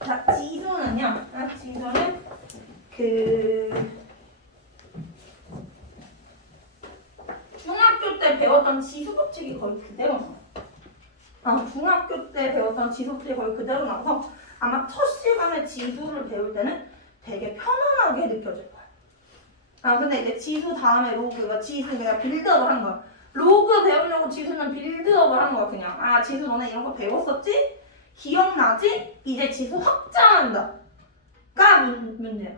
자, 지수는요. 아, 지수는 그 중학교 때 배웠던 지수 법칙이 거의 그대로 나와요. 아, 중학교 때 배웠던 지수 법칙이 거의 그대로 나와서 아마 첫 시간에 지수를 배울 때는 되게 편안하게 느껴질 거예요. 아, 근데 이제 지수 다음에 로그가 지수 그냥 빌드업을 한 거야. 로그 배우려고 지수는 빌드업을 한 거야, 그냥. 아, 지수 너네 이런 거 배웠었지? 기억나지? 이제 지수 확장한다. 가 문, 문제야.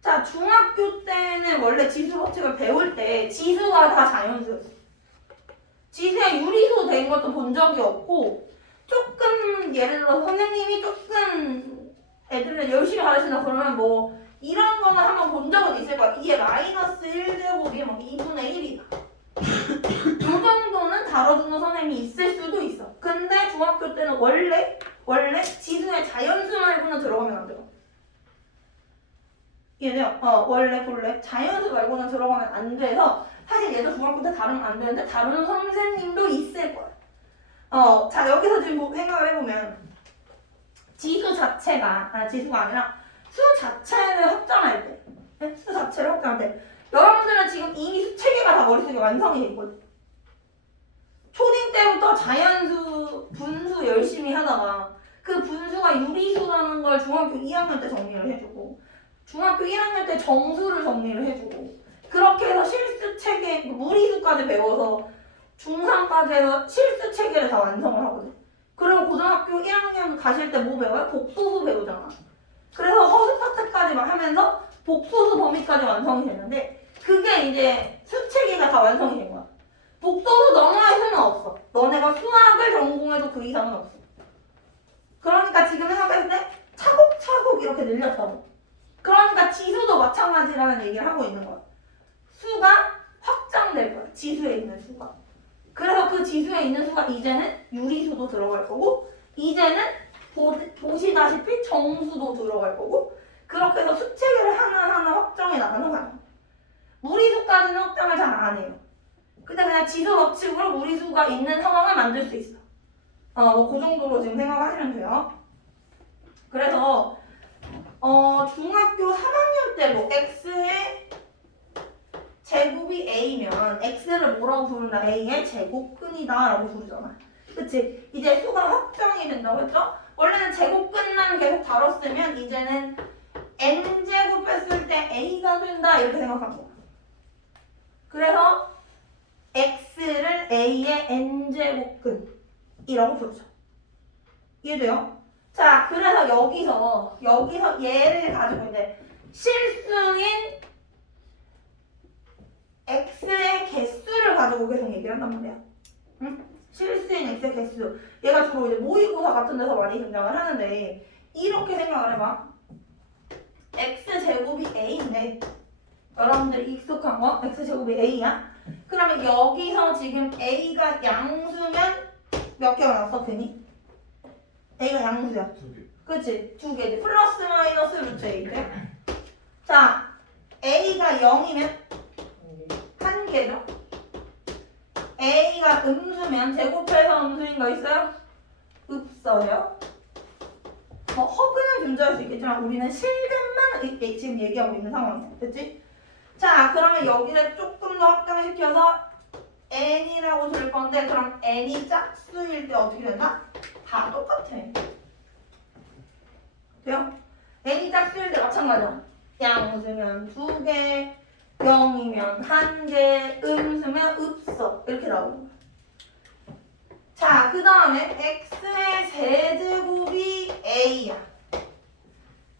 자, 중학교 때는 원래 지수 법칙을 배울 때 지수가 다 자연수였어. 지수에 유리수 된 것도 본 적이 없고, 조금, 예를 들어 선생님이 조금 애들을 열심히 가르친다 그러면 뭐, 이런 거는 한번 본 적은 있을 거야. 이게 마이너스 1제곱이 막 2분의 1이다. 이 정도는 다뤄주는 선생님이 있을 중학교 때는 원래 원래 지수의 자연수 말고는 들어가면 안 돼요. 이해돼요? 어 원래 본래 자연수 말고는 들어가면 안 돼서 사실 얘도 중학교 때 다루면 안 되는데 다루는 선생님도 있을 거야. 어, 자 여기서 지금 뭐 생각을 해보면 지수 자체가 아 지수가 아니라 수 자체를 확장할 때, 네? 수 자체를 확장할 때 여러분들은 지금 이미 수 체계가 다 머릿속에 완성이 돼 있거든. 초딩 때부터 자연수, 분수 열심히 하다가 그 분수가 유리수라는 걸 중학교 2학년 때 정리를 해주고 중학교 1학년 때 정수를 정리를 해주고 그렇게 해서 실수 체계, 무리수까지 배워서 중3까지 해서 실수 체계를 다 완성을 하거든. 그리고 고등학교 1학년 가실 때 뭐 배워요? 복소수 배우잖아. 그래서 허수 파트까지 막 하면서 복소수 범위까지 완성이 되는데 그게 이제 수체계가 다 완성이 된 거야. 복소수 넘어야 수는 없어. 너네가 수학을 전공해도 그 이상은 없어. 그러니까 지금 생각했을 때 차곡차곡 이렇게 늘렸다고. 그러니까 지수도 마찬가지라는 얘기를 하고 있는 거야. 수가 확장될 거야. 지수에 있는 수가. 그래서 그 지수에 있는 수가 이제는 유리수도 들어갈 거고 이제는 보, 보시다시피 정수도 들어갈 거고 그렇게 해서 수체계를 하나하나 확정해 나가는 거야. 무리수까지는 확정을 잘 안 해요. 근데 그냥 지수 법칙으로 무리수가 있는 상황을 만들 수 있어. 어, 뭐그 정도로 지금 생각하시면 돼요. 그래서 어, 중학교 3학년 때뭐 x의 제곱이 a면 x를 뭐라고 부른다? a의 제곱근이다라고 부르잖아. 그치? 이제 수가 확정이 된다고 했죠? 원래는 제곱근만 계속 다뤘으면 이제는 n제곱 했을 때 a가 된다 이렇게 생각한 거야. 그래서 x를 a의 n제곱근이라고 부르죠. 이해돼요? 자, 그래서 여기서 여기서 얘를 가지고 이제 실수인 x의 개수를 가지고 계속 얘기를 한단 말이야. 응? 실수인 x의 개수. 얘가 주로 이제 모의고사 같은 데서 많이 등장을 하는데 이렇게 생각을 해봐. x 제곱이 a인데 여러분들 익숙한 거 x 제곱이 a야. 그러면 여기서 지금 a가 양수면 몇 개가 나왔어 근이? a가 양수야. 두 개. 그치? 두 개지. 플러스 마이너스 루트 a인데. 자, a가 0이면 한 개죠. a가 음수면 제곱해서 음수인 거 있어요? 없어요. 뭐 허근은 존재할 수 있겠지만 우리는 실근만 지금 얘기하고 있는 상황이야. 그치? 자, 그러면 여기를 조금 더 확장시켜서 n이라고 줄 건데 그럼 n이 짝수일 때 어떻게 된다? 다 똑같아. 돼요? n이 짝수일 때 마찬가지야. 양수면 두 개, 0이면 한 개, 음수면 없어. 이렇게 나오는 거야. 자, 그 다음에 x의 세제곱이 a야.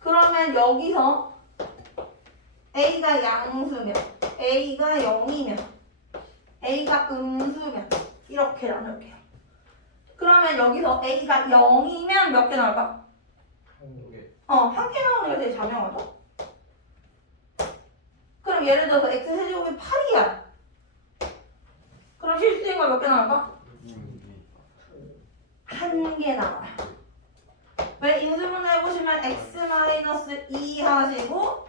그러면 여기서 a가 양수면, a가 0이면, a가 음수면 이렇게 나눌게요. 그러면 여기서 a가 0이면 몇 개 나올까? 한 개. 어, 한 개 나오는 게 되게 자명하죠? 그럼 예를 들어서 x 세제곱이 8이야. 그럼 실수인 거몇개 나올까? 한 개 나와요. 왜 인수분해 해보시면 x 마이너스 2 하시고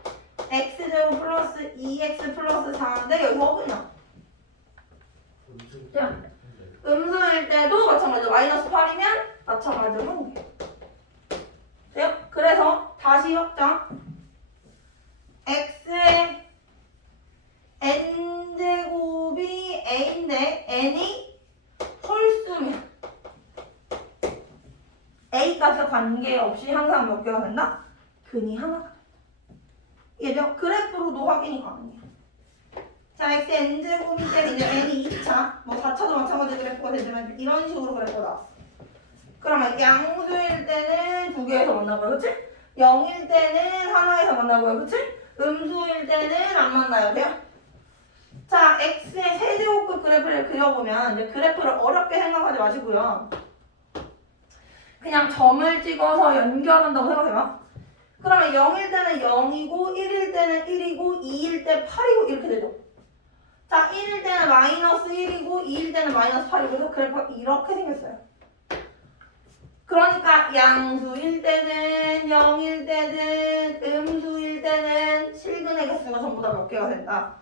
x 제곱 플러스 2x 플러스 4인데 여기서 어그냐? 자, 음수일 때도 마찬가지로 마이너스 8이면 마찬가지로 한 개. 점 x의 n 제곱이 a인데 n이 홀수면 a 값에 관계없이 항상 몇 개가 된다? 근이 하나가 이해죠? 그래프로도 확인이 가능해요. 자, x n 제곱일 때 이제 n이 2차, 뭐 4차도 마찬가지 그래프가 되지만 이런 식으로 그래프가 나왔어. 그러면 양수일 때는 두 개에서 만나고요, 그치? 0일 때는 하나에서 만나고요, 그치? 음수일 때는 안 만나요, 돼요? 자, x의 세제곱급 그래프를 그려보면 이제 그래프를 어렵게 생각하지 마시고요. 그냥 점을 찍어서 연결한다고 생각해봐. 그러면 0일 때는 0이고 1일 때는 1이고 2일 때 8이고 이렇게 되죠. 자, 1일 때는 마이너스 1이고 2일 때는 마이너스 8이고 그래서 그래프가 이렇게 생겼어요. 그러니까 양수일 때는 0일 때는 음수일 때는 실근의 개수가 전부 다 몇 개가 된다.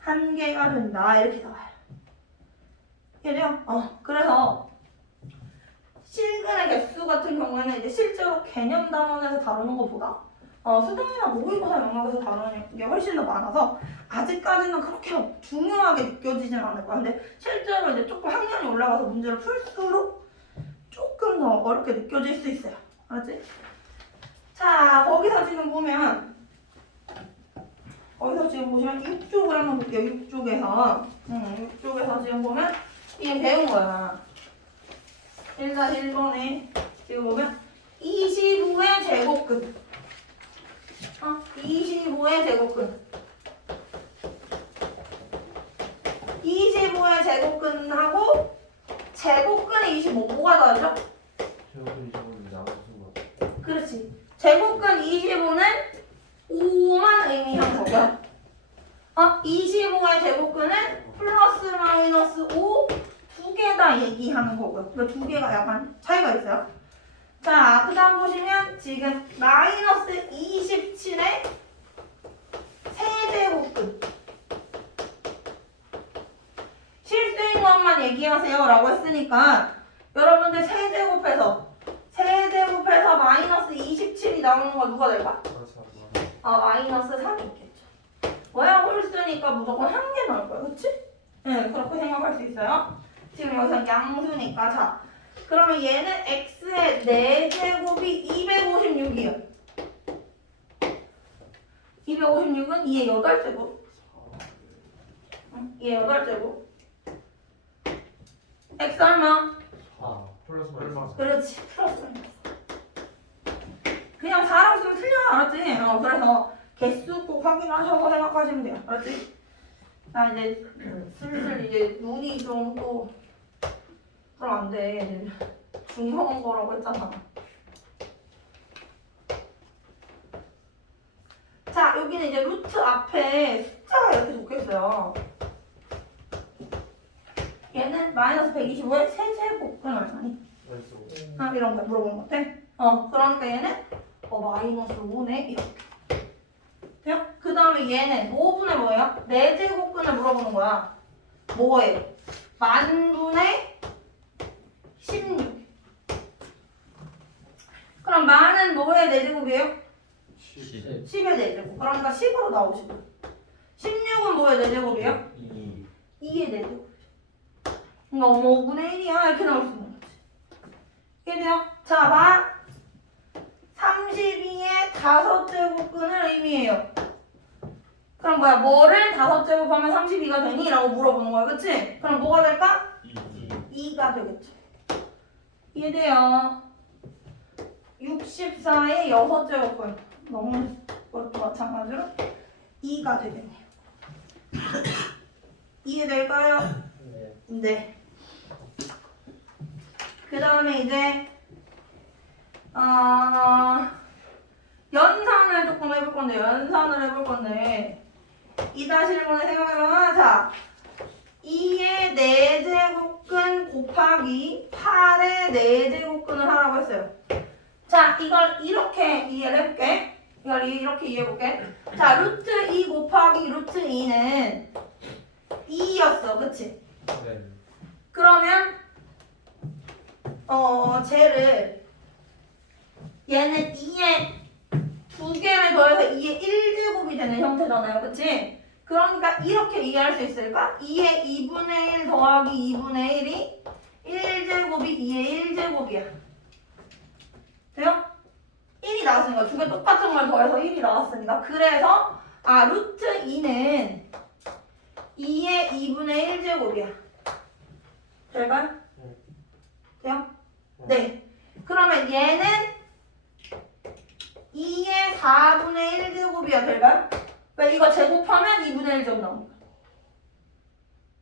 한 개가 된다. 이렇게 나와요. 이해돼요? 어, 그래서 실근의 개수 같은 경우에는 이제 실제로 개념 단원에서 다루는 것보다 어, 수능이나 모의고사 영역에서 다루는 게 훨씬 더 많아서 아직까지는 그렇게 중요하게 느껴지진 않을 거야. 근데 실제로 이제 조금 학년이 올라가서 문제를 풀수록 조금 더 어렵게 느껴질 수 있어요. 알았지? 자, 거기서 지금 보면 거기서 지금 보시면 6쪽을 한번 볼게요. 6쪽에서 음, 6쪽에서 지금 보면 이게 배운 거야. 1-1번에 지금 보면 25의 제곱근 어? 25의 제곱근 25의 제곱근하고 제곱근이 25 뭐가 다르죠? 제곱이 저거는 나머지 거. 그렇지. 제곱근 25는 5만 의미한 거고요. 어? 25의 제곱근은 플러스 마이너스 5 두 개다 얘기하는 거고요. 그두 개가 약간 차이가 있어요. 자, 그 다음 보시면 지금 마이너스 27의 세제곱근 실수인 것만 얘기하세요 라고 했으니까 여러분들 세제곱해서 세제곱해서 마이너스 27이 나오는 건 누가 될까? 아 마이너스 3이 있겠죠. 뭐야 홀수니까 무조건 한 개 나올 거야, 그렇지? 네, 그렇게 생각할 수 있어요. 지금 여기서 양수니까 자, 그러면 얘는 x의 4제곱이 256이에요. 256은 2의 8제곱. 응, 2의 8제곱. x 얼마? 아 플러스 마이너스. 그렇지 플러스 마이너스. 그냥 4라고 쓰면 틀려요 알았지? 어 그래서 개수 꼭 확인하셔서 생각하시면 돼요 알았지? 나 이제 슬슬 이제 눈이 좀또 그럼 안 돼 중요한 거라고 했잖아 자 여기는 이제 루트 앞에 숫자가 이렇게 적혀있어요 얘는 마이너스 125의 세제곱은 얼마니? 플러스 아 이런 거 물어보는 것 같아? 어 그러니까 얘는 어 마이너스 5네 이렇게 돼요? 그 다음에 얘는 5분의 뭐예요? 4제곱근을 물어보는 거야 뭐예요? 만분의 16 그럼 만은 뭐의 4제곱이에요? 10. 10의 4제곱 그러니까 10으로 나오시고 16은 뭐의 4제곱이에요? 2. 2의 4제곱 그러니까 5분의 1이야 이렇게 나올 수 있는 거지 이해돼요? 자 봐. 32의 다섯 제곱근을 의미해요. 그럼 뭐야? 뭐를 다섯 제곱하면 32가 되니? 라고 물어보는 거야. 그치? 그럼 뭐가 될까? 2. 2가 되겠죠. 이해돼요? 64의 여섯 제곱근. 너무 그것도 마찬가지로 2가 되겠네요. 이해될까요? 네. 네. 그 다음에 이제 어, 연산을 조금 해볼 건데 연산을 해볼 건데 이 다시 1번에 생각해보면 자 2의 4제곱 근 곱하기 8의 4제곱근을 하라고 했어요. 자 이걸 이렇게 이해를 해볼게. 이걸 이렇게 이해해볼게. 자 루트 2 곱하기 루트 2는 2였어. 그치? 네. 그러면 어 쟤를 얘는 2의 두개 더해서 2의 1제곱이 되는 형태잖아요. 그치? 그러니까 이렇게 이해할 수 있을까? 2의 2분의 1 더하기 2분의 1이 1제곱이 2의 1제곱이야. 돼요? 1이 나왔으니까 두개 똑같은 걸 더해서 1이 나왔으니까 그래서 아 루트 2는 2의 2분의 1제곱이야. 될까요? 돼요? 네. 그러면 얘는 2의 4분의 1제곱이야. 될까요? 왜 이거 제곱하면 2분의 1제곱 나옵니다.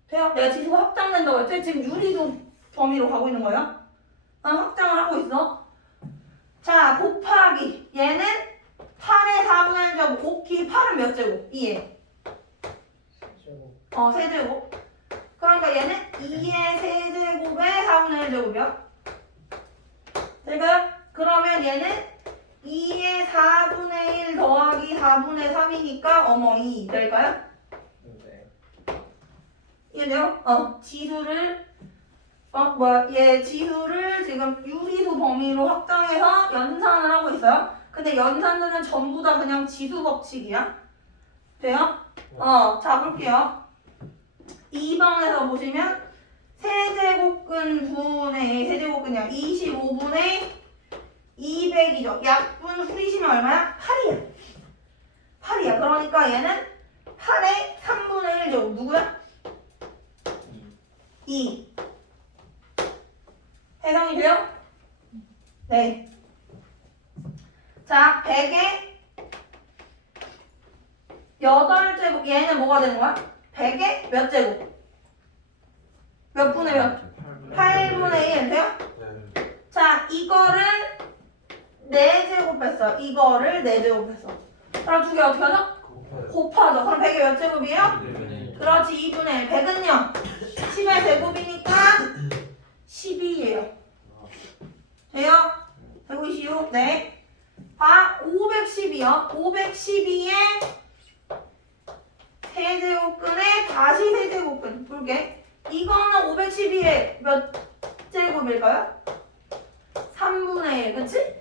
돼요? 내가 지수가 확장된다고 했지? 지금 유리도 범위로 가고 있는 거야? 아, 확장을 하고 있어. 자, 곱하기. 얘는 8의 4분의 1 제곱. 곱기 8은 몇 제곱? 2에. 어, 세제곱. 그러니까 얘는 2의 세제곱에 4분의 1 제곱이야. 될까요? 그러면 얘는 2의 4분의 1 더하기 4분의 3이니까 어머 2 될까요? 네. 이해돼요? 어, 지수를 어, 뭐야, 얘 지수를 지금 유리수 범위로 확장해서 연산을 하고 있어요. 근데 연산들은 전부 다 그냥 지수 법칙이야. 돼요? 어, 자, 볼게요. 2번에서 보시면 세제곱근 분의 세제곱근이야. 25분의 200이죠. 약분 후리시면 얼마야? 8이야. 8이야. 그러니까 얘는 8의 3분의 1죠. 누구야? 2. 해당이 돼요? 네. 자, 100에 8제곱. 얘는 뭐가 되는 거야? 100에 몇 제곱? 몇 분의 몇? 8분의 1 돼요? 네. 자, 이거를 4제곱 했어. 이거를 4제곱 했어. 그럼 두 개 어떻게 하죠? 곱하죠. 그럼 100에 몇 제곱이에요? 네. 그렇지 2분의 1 100은요 10의 제곱이니까 12예요 돼요? 156 네 봐, 512요 512에 세제곱근에 다시 세제곱근 볼게 이거는 512에 몇 제곱일까요? 3분의 1 그치?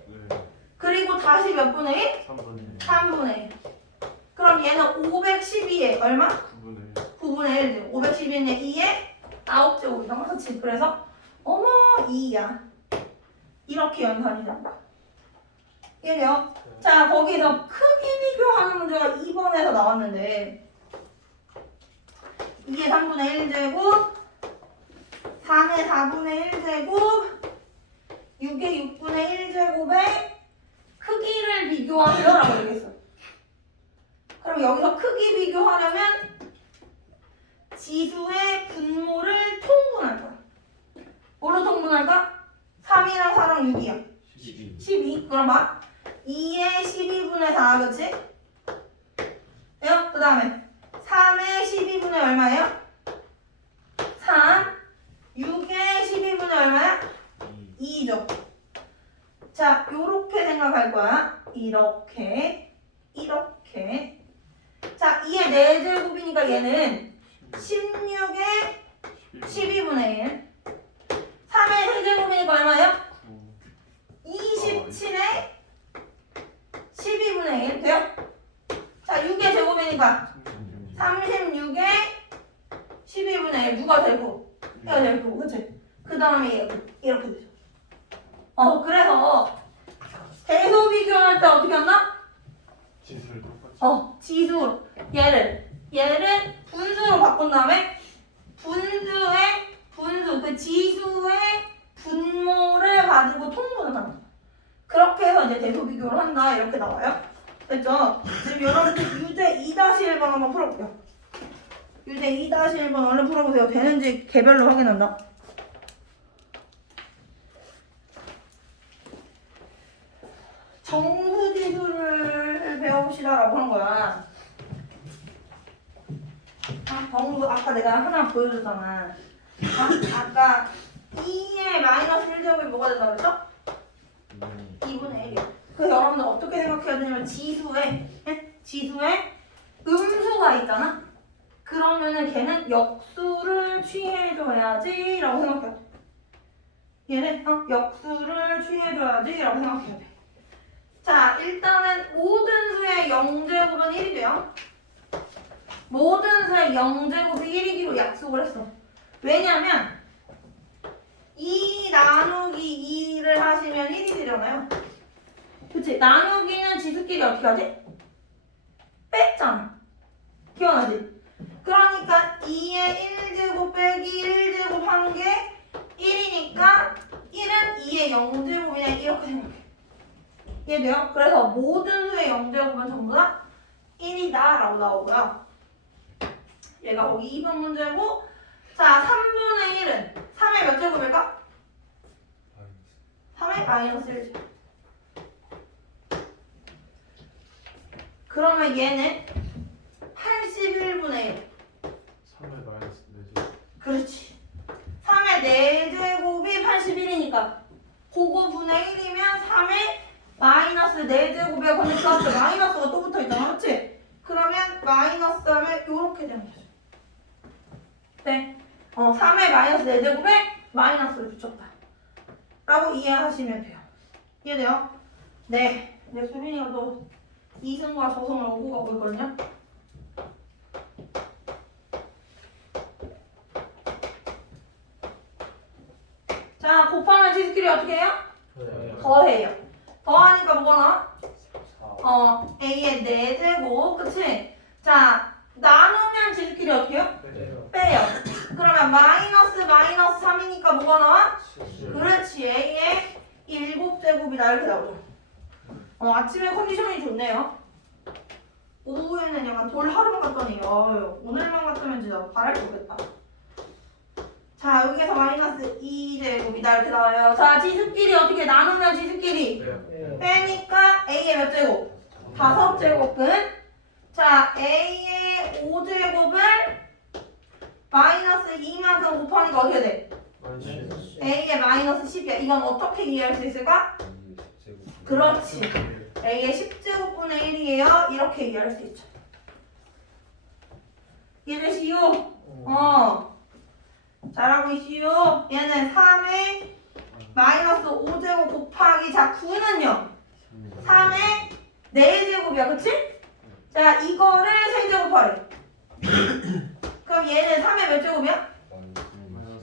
네. 그리고 다시 몇 분의 1? 3분의 3분의 1 그럼 얘는 512에 얼마? 9분의 9분의 1 512는 2에 9제곱이다 그렇지 그래서 어머 2야 이렇게 연산이 된다 이해돼요? 자 거기서 크기 비교하는 문제가 2번에서 나왔는데 2의 3분의 1제곱 3의 4분의 1제곱 6의 6분의 1제곱의 크기를 비교하세요 라고 얘기했어 그럼 여기서 크기 비교하려면 지수의 분모를 통분할 거야. 뭘로 통분할까? 3이랑 4랑 6이야. 12. 12. 그럼 봐. 2의 12분의 4, 그치? 돼요? 그 다음에 3의 12분의 얼마예요? 3. 6의 12분의 얼마야? 2. 2죠. 자, 요렇게 생각할 거야. 이렇게, 이렇게. 자, 2의 4제곱이니까 얘는 16의 12분의 1. 3의 세제곱이니까 얼마예요? 27의 12분의 1. 돼요? 자, 6의 제곱이니까 36의 12분의 1. 누가 되고? 얘가 되고, 그치? 그 다음에 이렇게 되죠. 어, 그래서 대소 비교할 때 어떻게 한다? 지수를 똑같이. 어, 지수. 얘를, 얘를 분수로 바꾼 다음에 분수의 분수, 그 지수의 분모를 가지고 통분을 한다. 그렇게 해서 이제 대소 비교를 한다. 이렇게 나와요. 됐죠? 지금 여러분들 유제 2-1번 한번 풀어볼게요. 유제 2-1번 얼른 풀어보세요. 되는지 개별로 확인한다. 정수지수를 배워보시라라고 한 거야. 아, 정수 아까 내가 하나 보여줬잖아. 아, 아까 2의 마이너스 1제곱이 뭐가 된다고 그랬죠? 2분의 1이요. 그래서 여러분들 어떻게 생각해야 되냐면 지수에 예? 지수에 음수가 있잖아. 그러면은 걔는 역수를 취해줘야지 라고 생각해야 돼. 얘는 어? 역수를 취해줘야지 라고 생각해야 돼. 자, 일단은 모든 수의 0제곱은 1이 돼요. 모든 수의 0제곱이 1이기로 약속을 했어. 왜냐면 2 나누기 2를 하시면 1이 되잖아요. 그치? 나누기는 지수끼리 어떻게 하지? 뺐잖아. 기억나지? 그러니까 2의 1제곱 빼기 1제곱 한 게 1이니까 1은 2의 0제곱이냐 이렇게 생각해. 이해돼요? 그래서 모든 수의 0제곱은 전부 다 1이다 라고 나오고요. 얘가 거기 2번 문제고 자 3분의 1은 3의 몇 제곱일까? 3의 마이너스 1제곱 그러면 얘는 81분의 1 3의 마이너스 4제 그렇지 3의 4제곱이 81이니까 그거 분의 1이면 3의 마이너스 4제곱에 거기 또 앞에 마이너스가 또 붙어 있잖아 그렇지? 그러면 마이너스 하면 이렇게 되는 거죠 네. 어, 3의 마이너스 4제곱에 마이너스를 붙였다 라고 이해하시면 돼요 이해돼요? 네 근데 수빈이가 또 이승과 저승을 오고 가고 있거든요 자 곱하면 지수끼리 어떻게 해요? 더해요. 더하니까 뭐가 나와? 어, a의 4제곱, 그치? 자, 나누면 지수끼리 어떻게 해요? 빼요. 그러면 마이너스 마이너스 3이니까 뭐가 나와? 그렇지, a의 7제곱이다 이렇게 나오죠. 어, 아침에 컨디션이 좋네요. 오후에는 약간 돌 하루만 갔더니 어휴, 오늘만 갔다면 진짜 바랄 게 없겠다. 자, 여기에서 마이너스 2제곱이다 이렇게 나와요. 자, 지수끼리 어떻게 나누면 지수끼리 빼니까 a의 몇 제곱? 다섯 제곱은 자 a의 5제곱을 마이너스 2만큼 곱하니까 어떻게 돼? a의 마이너스 10이야. 이건 어떻게 이해할 수 있을까? 그렇지. a의 10제곱분의 1이에요. 이렇게 이해할 수 있죠. 이해되시오? 어. 잘하고 있시오. 얘는 3의 마이너스 5제곱 곱하기 자 9는요. 3의 4제곱이야. 그치? 자 이거를 세제곱하래. 그럼 얘는 3의 몇 제곱이야?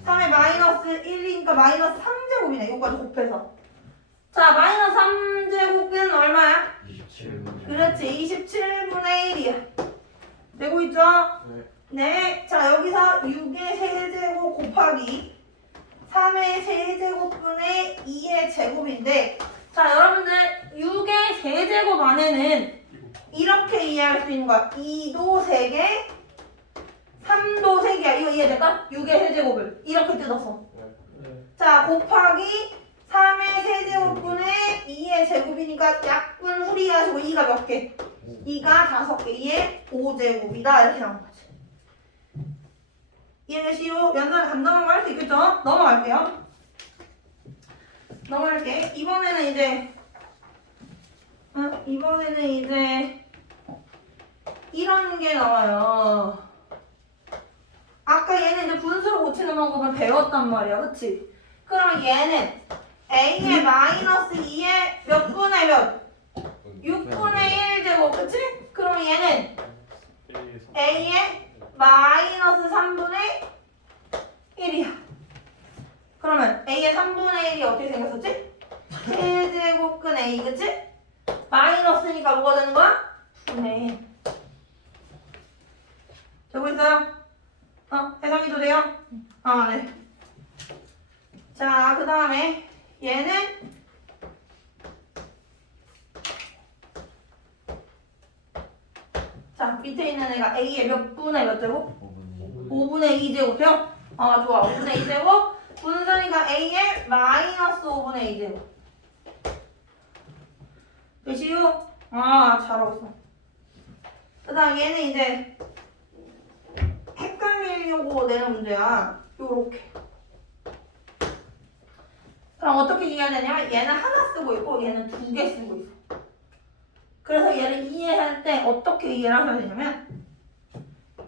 3의 마이너스 1이니까 마이너스 3제곱이네. 이거까지 곱해서. 자 마이너스 3제곱은 얼마야? 27 그렇지. 27분의 1이야. 되고 있죠? 네. 네. 자 여기서 6의 세제곱 곱하기 3의 세제곱분의 2의 제곱인데 자 여러분들 6의 세제곱 안에는 이렇게 이해할 수 있는 거야 2도 3개 3도 3개야 이거 이해될까? 6의 세제곱을 이렇게 뜯어서 자 곱하기 3의 세제곱분의 2의 제곱이니까 약분 후리하시고 2가 몇 개? 2가 5개 2의 5제곱이다 이렇게 나온 거지 이해되시오? 연산 간단한 거 할 수 있겠죠? 넘어갈게요. 넘어갈게. 이번에는 이제, 어, 이번에는 이제, 이런 게 나와요. 아까 얘는 이제 분수로 고치는 방법을 배웠단 말이야. 그치? 그럼 얘는 a의 마이너스 2의 몇 분의 몇? 6분의 1 제곱. 그치? 그럼 얘는 a의 마이너스 3분의 1이야. 그러면 a의 3분의 1이 어떻게 생겼었지? 1제곱근 a 그치? 마이너스니까 뭐가 되는 거야? 분의 1. 되고 있어요? 어? 해석이도 돼요? 아 네. 자, 그 다음에 얘는 자, 밑에 있는 애가 a의 몇 분의 몇 제곱? 5분의 2 제곱이요? 아 좋아. 5분의 2 제곱. 분수니까 a의 마이너스 5분의 2 제곱. 되시오? 아 잘하고 있어. 그 다음 얘는 이제 헷갈리려고 내는 문제야. 요렇게. 그럼 어떻게 이해해야 되냐면 얘는 하나 쓰고 있고 얘는 두 개 쓰고 있어 그래서 얘를 이해할 때 어떻게 이해를 하셔야 되냐면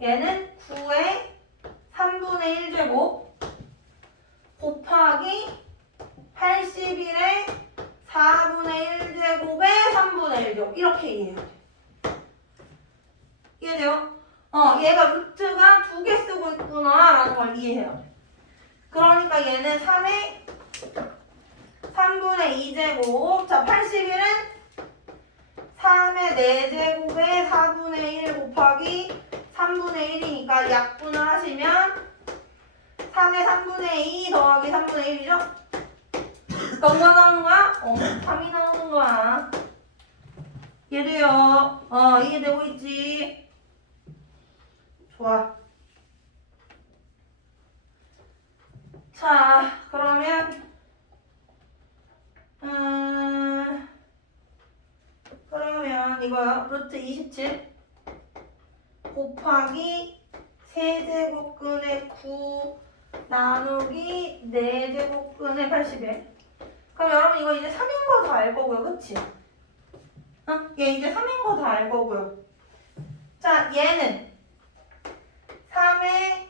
얘는 9의 3분의 1제곱 곱하기 81의 4분의 1제곱의 3분의 이렇게 이해해야 돼. 이해돼요? 어, 얘가 루트가 두 개 쓰고 있구나 라는 걸 이해해야 돼. 그러니까 얘는 3의 3분의 2제곱. 자, 81은 3의 4제곱에 4분의 1 곱하기 3분의 1이니까 약분을 하시면 3의 3분의 2 더하기 3분의 1이죠? 뭐가 나오는? 어, 3이 나오는 거야. 이해돼요? 어, 이해되고 있지? 좋아. 자, 그러면, 음, 그러면 이거요. 루트 27 곱하기 세제곱근의 9 나누기 4제곱근의 81. 그럼 여러분 이거 이제 3인 거 다 알 거고요. 그치? 어? 얘 이제 3인 거 다 알 거고요. 자, 얘는 3의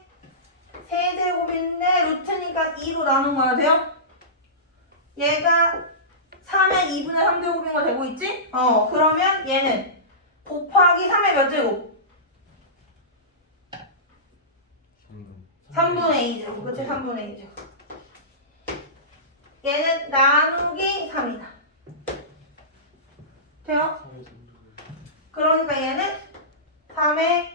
세제곱인데 루트니까 2로 나눈 거야 돼요? 얘가 3의 2분의 3제곱인 거 되고 있지? 어, 그러면 얘는 곱하기 3의 몇 제곱? 3분의 2제곱. 그치? 3분의 2제곱. 얘는 나누기 3이다. 돼요? 그러니까 얘는 3의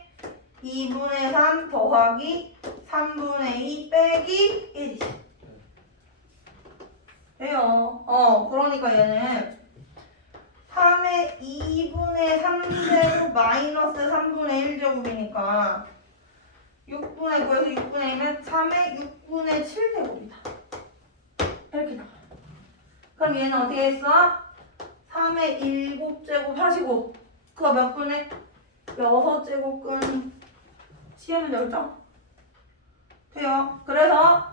2분의 3 더하기 3분의 2 빼기 1이지. 돼요. 어, 그러니까 얘는 3의 2분의 3제곱 마이너스 3분의 1제곱이니까 6분의 9에서 6분의 2면 3의 6분의 7제곱이다. 이렇게 나와. 그럼 얘는 어떻게 했어? 3의 7제곱 하시고 그거 몇 분의? 6제곱근 시험은 열죠? 돼요. 그래서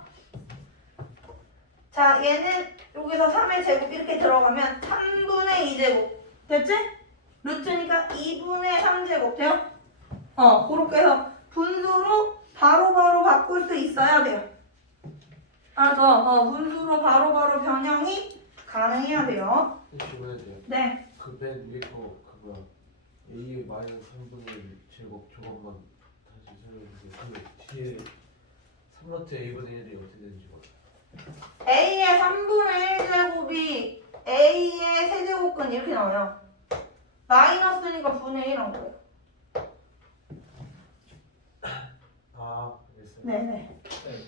자 얘는 여기서 3의 제곱 이렇게 들어가면 3분의 2제곱 됐지? 루트니까 2분의 3제곱 돼요? 어 그렇게 해서 분수로 바로바로 바꿀 수 있어야 돼요. 알았어? 어 분수로 바로 바로 변형이 가능해야 돼요. 질문해도 돼요? 네. 그맨 위에 거 그거야 A 마이너스 3분의 1 제곱 저것만 다시 설명해주세요 그 뒤에 3로트 A분의 1이 어떻게 되는지 몰라 A의 3분의 1제곱이 A의 세제곱근 이렇게 나와요. 마이너스니까 분의 1한 거예요. 아 알겠어요 네네. 네.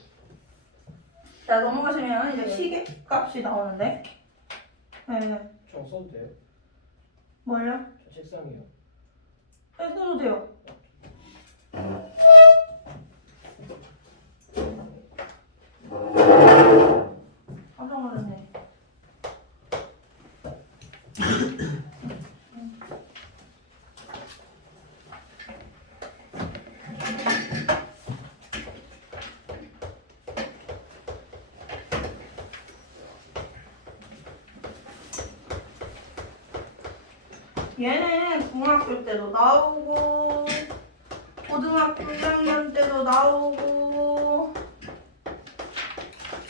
자 넘어가시면 이제 시계 값이 나오는데. 네네. 저 써도 돼요? 뭘요? 저 책상이요. 해도 돼요. 깜짝 놀랐네. 얘는 중학교 때도 나오고 고등학교 1학년 때도 나오고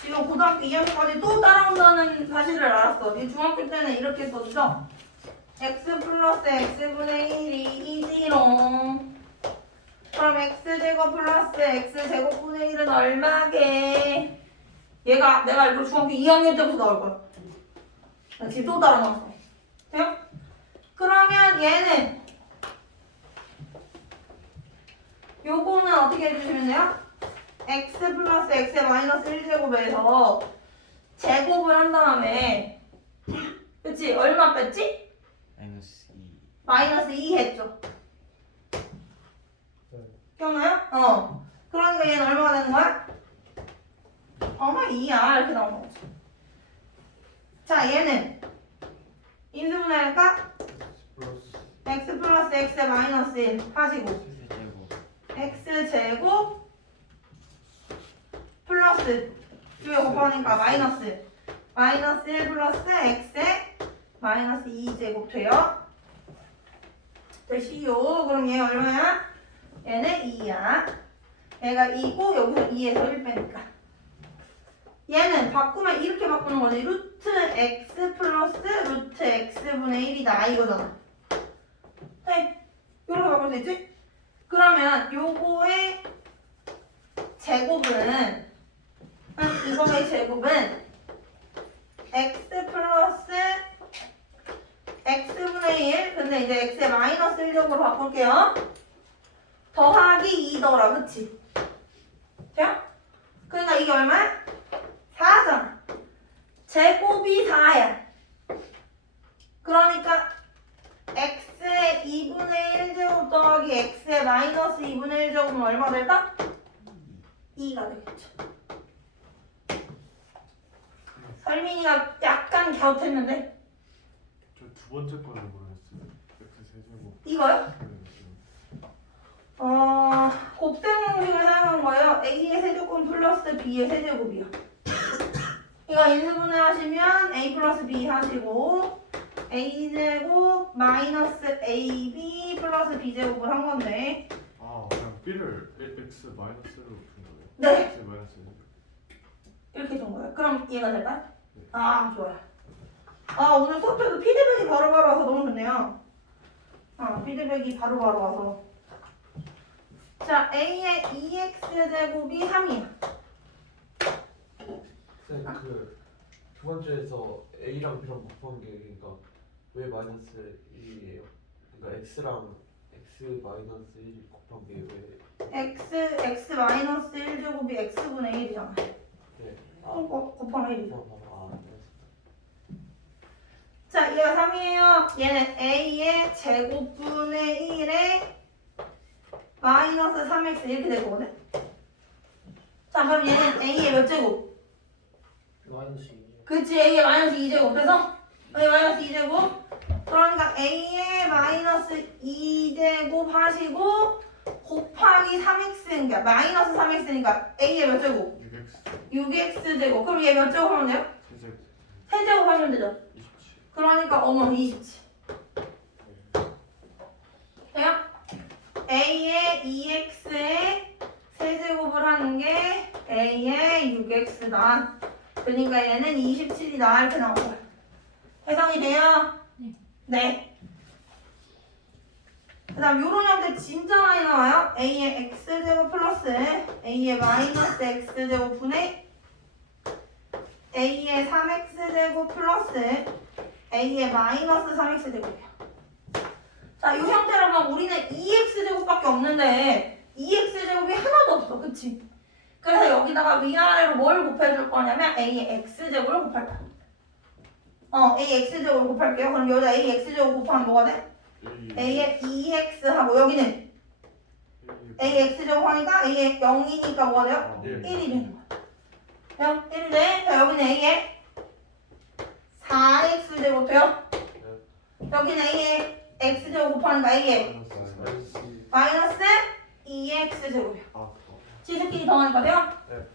지금 고등학교 2학년까지 또 따라온다는 사실을 알았어. 이 중학교 때는 이렇게 썼죠. x 플러스 x분의 1이 2지롱 그럼 x제곱 플러스 x제곱분의 1은 얼마게? 얘가 내가 이거 중학교 2학년 때부터 나올 거야. 나 지금 또 따라놨어. 얘는 요거는 어떻게 해주시면 돼요? x 플러스 x 마이너스 1제곱에서 제곱을 한 다음에 그치? 얼마 뺐지? 마이너스 2 마이너스 2 했죠 네. 기억나요? 어 그러니까 얘는 얼마가 되는 거야? 어마 2야 이렇게 나오는 거지 자 얘는 인수분해할까? X 플러스 x 마이너스 1 하시고 x 제곱 플러스 뒤에 곱하니까 마이너스 마이너스 1 플러스 x에 마이너스 2 제곱 돼요. 되시요. 그럼 얘 얼마야? 얘는 2야. 얘가 2고 여기서 2에서 1 빼니까. 얘는 바꾸면 이렇게 바꾸는 거지. 루트 x 플러스 루트 x분의 1이다 이거잖아. 네. 이렇게 수 있지? 그러면 요거의 제곱은 음, 이거의 제곱은 x 플러스 x분의 1 근데 이제 x의 마이너스 1적으로 바꿀게요 더하기 2더라 그치? 돼요? 그러니까 이게 얼마야? 4잖아 제곱이 4야 그러니까 x의 2분의 1제곱 더하기 x의 마이너스 2분의 1제곱은 얼마 될까? 2가 되겠죠 설민이가 약간 갸웃했는데 저 두 번째 거를 모르겠어요. X 세제곱. 이거요? 네, 네. 어, 곱셈 공식을 사용한 거예요. a의 세제곱 플러스 b의 세제곱이요. 이거 인수분해 하시면 a 플러스 b 하시고 a 제곱 마이너스 ab 플러스 b 제곱을 한 건데 아 그냥 B를 X 마이너스로 준 거예요. 네 X 마이너스 이렇게 준 거예요. 그럼 이해가 될까요? 네. 아 좋아요. 아 오늘 수업에도 피드백이 바로바로 와서 너무 좋네요. 아 피드백이 바로바로 와서 자 a의 2x 제곱이 3이야. 쌤그두 번째에서 A랑 B랑 곱한 게 그러니까 왜 마이너스 1이에요? 그러니까 X랑 X 마이너스 1이 곱한 게 왜 x x 마이너스 1 제곱이 x분의 1이잖아. 네. 아, 어, 어, 곱하면 1이죠. 어, 아, 아, 네. 자, 얘가 3이에요. 얘는 a의 제곱분의 1에 마이너스 3x 이렇게 될 거거든. 자, 그럼 얘는 a의 몇 제곱? 마이너스 2. 그치, a의 마이너스 2제곱. 그래서 a 마이너스 2제곱. 그러니까 a의 마이너스 2제곱 하시고 곱하기 3x니까 마이너스 3x니까 a의 몇 제곱? 6X 6x 제곱. 그럼 얘 몇 제곱 하면 돼요? 세제곱 세제곱 하면 되죠. 27. 그러니까 어머 27. 돼요? a의 2x에 세제곱을 하는 게 a의 6x다. 그러니까 얘는 27이다. 이렇게 나온 거야. 해석이 돼요? 네. 그 다음 요런 형태 진짜 많이 나와요. a의 x제곱 플러스 a의 마이너스 x제곱 분의 a의 3x제곱 플러스 a의 마이너스 3x 제곱이야. 자, 이 형태로 보면 우리는 2x 제곱밖에 없는데 2x 제곱이 하나도 없어, 그치? 그래서 여기다가 위아래로 뭘 곱해줄 거냐면 a의 x 제곱을 곱할 거야. 어, a x 제곱을 곱할게요. 그럼 여기다 a x 제곱 곱하면 뭐가 돼? a의 2x 하고 여기는 a x 제곱 하니까 a의 0이니까 뭐가 돼요? 네. 1이 되는 거야. 돼요? 1이 돼. 자, 여기는 a의 4x 제곱 돼요? 여기는 a의 x 제곱 곱하니까 a의 마이너스 마이너스 2x 제곱이야. 아, 지수끼리 더하니까 돼요? 네.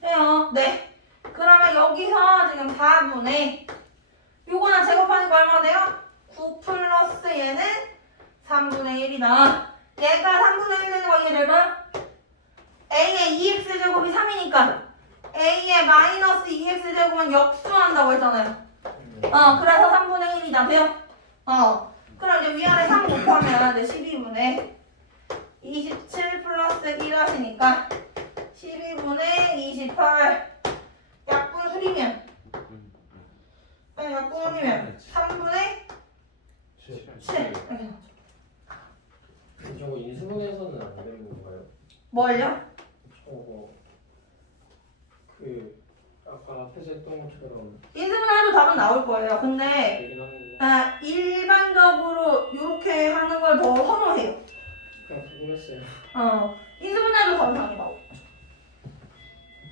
돼요. 네. 그러면 여기서 지금 4분의 요거랑 제곱하니까 얼마 돼요? 9 플러스 얘는 3분의 1이다. 얘가 3분의 1 되는 거 이해될까요? a의 2x 제곱이 3이니까 a의 마이너스 2x 제곱은 역수한다고 했잖아요. 어, 그래서 3분의 1이다. 돼요? 어. 그럼 이제 위아래 3 곱하면 이제 12분의 27 플러스 1 하시니까 12분의 28 약분 수리면 네, 약분 수리면 3분의 7 7 이렇게 나오죠. 저거 인수분해서는 안 되는 건가요? 뭘요? 저거 그 아까 앞에서 했던 것처럼 인수분해해도 답은 나올 거예요. 근데 되긴 하는 거 아, 일반적으로 이렇게 하는 걸 더 선호해요. 그냥 궁금했어요. 어, 인수분해도 답은 많이 나오고.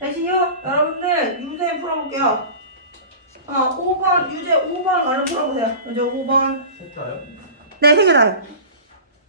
대신요, 여러분들 유제 풀어볼게요. 어, 5번, 유제 5번 얼른 풀어보세요. 유제 5번. 세타요? 네, 세개 나요.